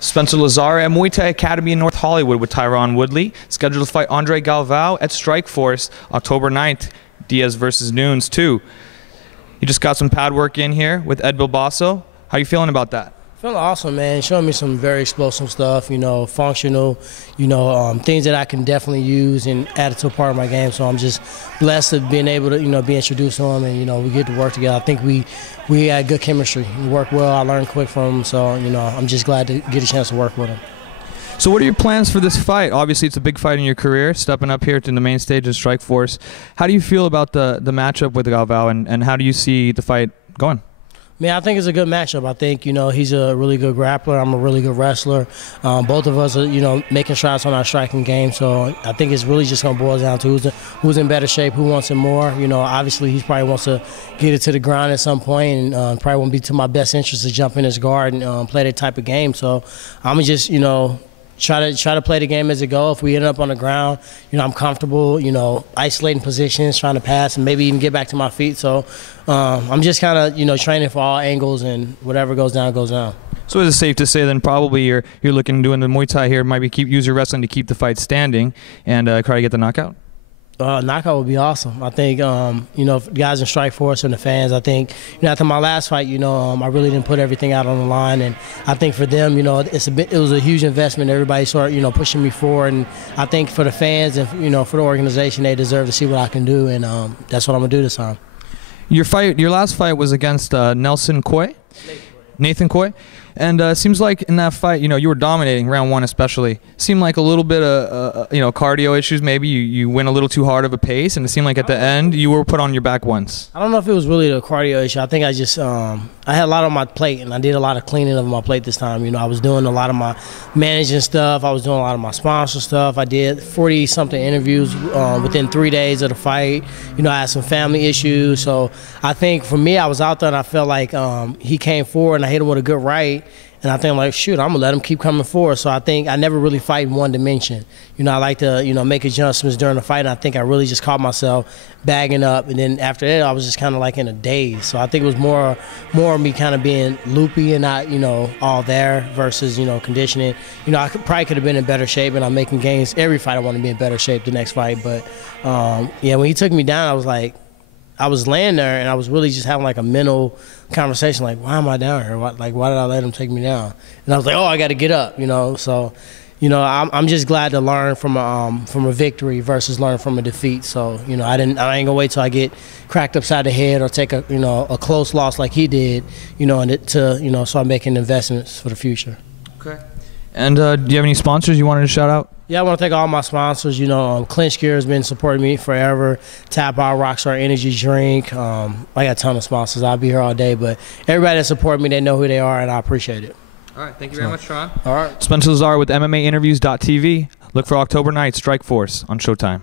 Spencer Lazara at Muay Thai Academy in North Hollywood with Tyron Woodley. Scheduled to fight Andre Galvao at Strikeforce October 9th. Diaz versus Noons 2. You just got some pad work in here with Ed Bilbasoo. How you feeling about that? Feeling awesome, man. Showing me some very explosive stuff, functional, things that I can definitely use and add it to a part of my game. So I'm just blessed of being able to, be introduced to him, and, we get to work together. I think we had good chemistry. We worked well. I learned quick from him. So, I'm just glad to get a chance to work with him. So what are your plans for this fight? Obviously, it's a big fight in your career, stepping up here to the main stage of Strikeforce. How do you feel about the matchup with Galvao, and how do you see the fight going? Man, I think it's a good matchup. I think, he's a really good grappler. I'm a really good wrestler. Both of us are, making shots on our striking game. So I think it's really just going to boil down to who's in better shape, who wants it more. Obviously he probably wants to get it to the ground at some point, and probably won't be to my best interest to jump in his guard and play that type of game. So I'm going to just, try to play the game as it goes. If we end up on the ground, I'm comfortable, isolating positions, trying to pass, and maybe even get back to my feet. So I'm just kind of, training for all angles, and whatever goes down, goes down. So is it safe to say then probably you're looking doing the Muay Thai here, maybe use your wrestling to keep the fight standing and try to get the knockout? Knockout would be awesome. I think, guys in Strikeforce and the fans, I think, after my last fight, I really didn't put everything out on the line. And I think for them, it was a huge investment. Everybody started, pushing me forward. And I think for the fans and, for the organization, they deserve to see what I can do. And that's what I'm going to do this time. Your last fight was against Nathan Coy. And it seems like in that fight, you were dominating round one especially. Seemed like a little bit of, cardio issues. Maybe you went a little too hard of a pace, and it seemed like at the end you were put on your back once. I don't know if it was really the cardio issue. I think I just, I had a lot on my plate, and I did a lot of cleaning of my plate this time. I was doing a lot of my managing stuff. I was doing a lot of my sponsor stuff. I did 40-something interviews within 3 days of the fight. I had some family issues. So I think for me, I was out there, and I felt like he came forward, and I hit him with a good right. And I think, like, shoot, I'm going to let him keep coming forward. So I think I never really fight in one dimension. I like to, make adjustments during the fight. And I think I really just caught myself bagging up. And then after that, I was just kind of like in a daze. So I think it was more of me kind of being loopy and not, all there versus, conditioning. I probably could have been in better shape, and I'm making gains. Every fight I want to be in better shape the next fight. But, yeah, when he took me down, I was like, I was laying there, and I was really just having like a mental conversation, like, why am I down here? Why did I let him take me down? And I was like, oh, I got to get up, So, I'm just glad to learn from a victory versus learn from a defeat. So, I ain't gonna wait till I get cracked upside the head or take a close loss like he did, to start making investments for the future. Okay. And do you have any sponsors you wanted to shout out? Yeah, I want to thank all my sponsors. Clinch Gear has been supporting me forever. Tap Out Rockstar Energy Drink. I got a ton of sponsors. I'll be here all day. But everybody that supports me, they know who they are, and I appreciate it. All right. Thank you very much, Tron. All right. Spencer Lazara with MMAinterviews.tv. Look for October 9th, Strikeforce on Showtime.